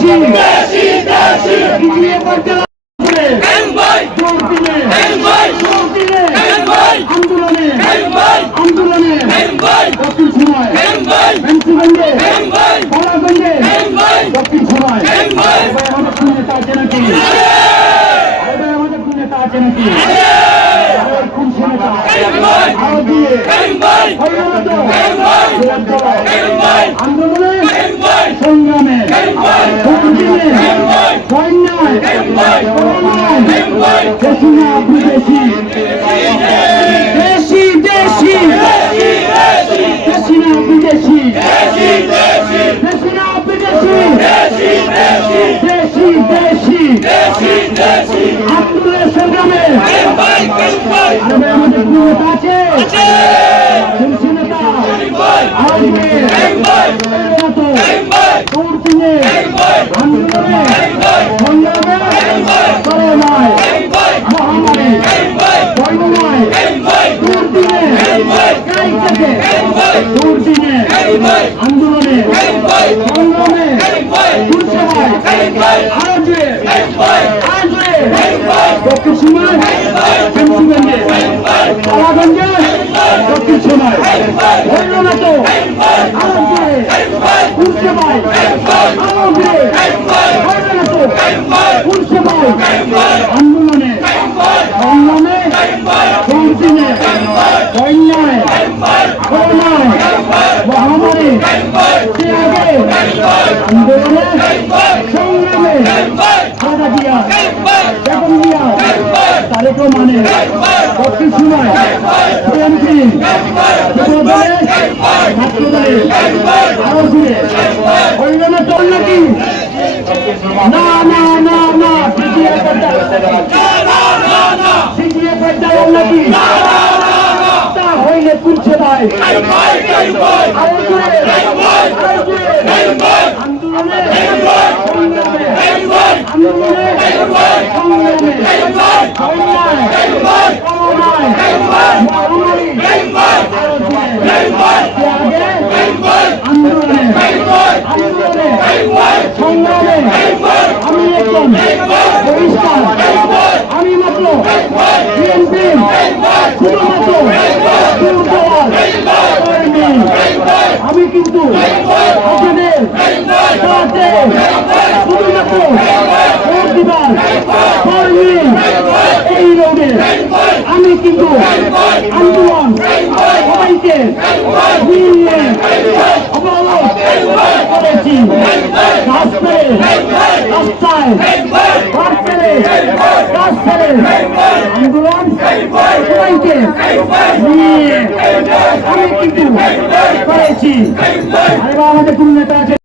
দেশি বিজিএ পর্যালোচনা করে জোর দিলে জোর দিলে আন্দোলনে আন্দোলনে দক্ষিণ সময় ভেন্সিগঞ্জে বড়াগঞ্জে দক্ষিণ সময় আমাদের কোন নেতা আছে নাকি আমাদের কোন নেতা আছে নাকি কোন নেতা আরো দিয়ে হরিয়ানা তো দেশি না বিদেশি দেশি দেশি দেশি না বিদেশি দেশি না বিদেশি দেশি দেশি দেশি আন্দোলনে সংগ্রামে গুরসভায় আরো জুড়ে আরো জুড়ে দক্ষিণ সীমায় প্রিন্সিপালে পালাগঞ্জে দক্ষিণ সীমায় আন্দোলনে সংগ্রামে দুর্দিনে করোনায় মিয়া বেগম মিয়া তারেক মানে প্রত্যেক সময় বিএনপি আরো ঘুরে হরিয়ানা চল নাকি না না না না আন্দোলনে আন্দোলনে আমি একজন পরিষ্কার আমি মাত্র বিএনপি কিন্তু আপনাদের সাথে আমি কিন্তু আন্দোলন সবাইকে নিয়ে অবরোধ করেছি আন্দোলন সবাইকে নিয়ে আমি কিন্তু করেছি আমাদের কোন নেতা